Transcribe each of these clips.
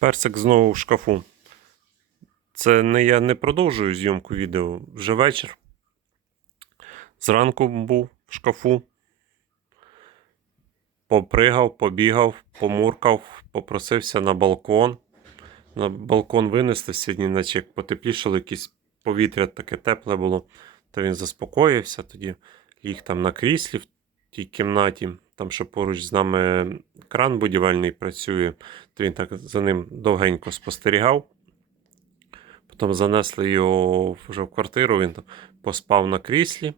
Персик знову в шкафу. Це не я не продовжую зйомку відео. Вже вечір. Зранку був в шкафу. Попригав, побігав, помуркав, попросився на балкон. На балкон винести сьогодні, наче як потеплішало, якесь повітря таке тепле було. То він заспокоївся, тоді ліг там на кріслі в тій кімнаті, там, що поруч з нами кран будівельний працює, то він так за ним довгенько спостерігав. Потім занесли його вже в квартиру, він там поспав на кріслі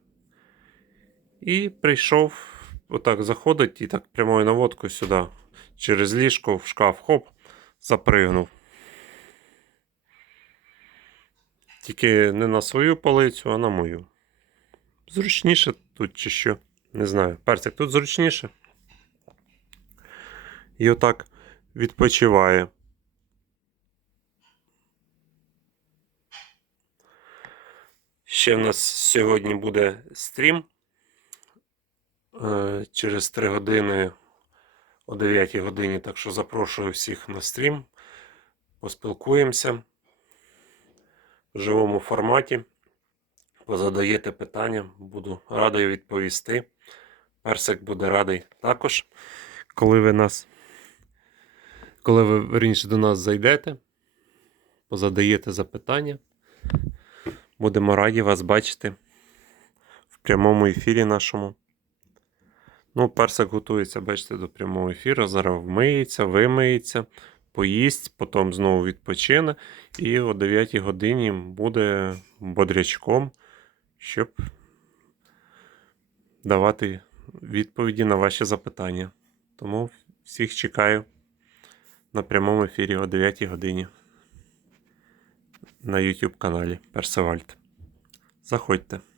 і прийшов, отак заходить і так прямою наводкою сюди, через ліжко в шкаф, хоп, запригнув. Тільки не на свою полицю, а на мою. Зручніше тут чи що? Не знаю. Персик тут зручніше. І отак відпочиває. Ще в нас сьогодні буде стрім. Е, Через 3 години о 9 годині. Так що запрошую всіх на стрім. Поспілкуємося в живому форматі. Позадаєте питання, буду радий відповісти. Персик буде радий також, коли ви нас, коли ви верніше до нас зайдете, позадаєте запитання. Будемо раді вас бачити в прямому ефірі нашому. Ну, персик готується, бачите, до прямого ефіру. Зараз вмиється, вимиється, поїсть, потім знову відпочине. І о 9 годині буде бодрячком, щоб давати відповіді на ваші запитання. Тому всіх чекаю на прямому ефірі о 9 годині на YouTube каналі Персевальд. Заходьте.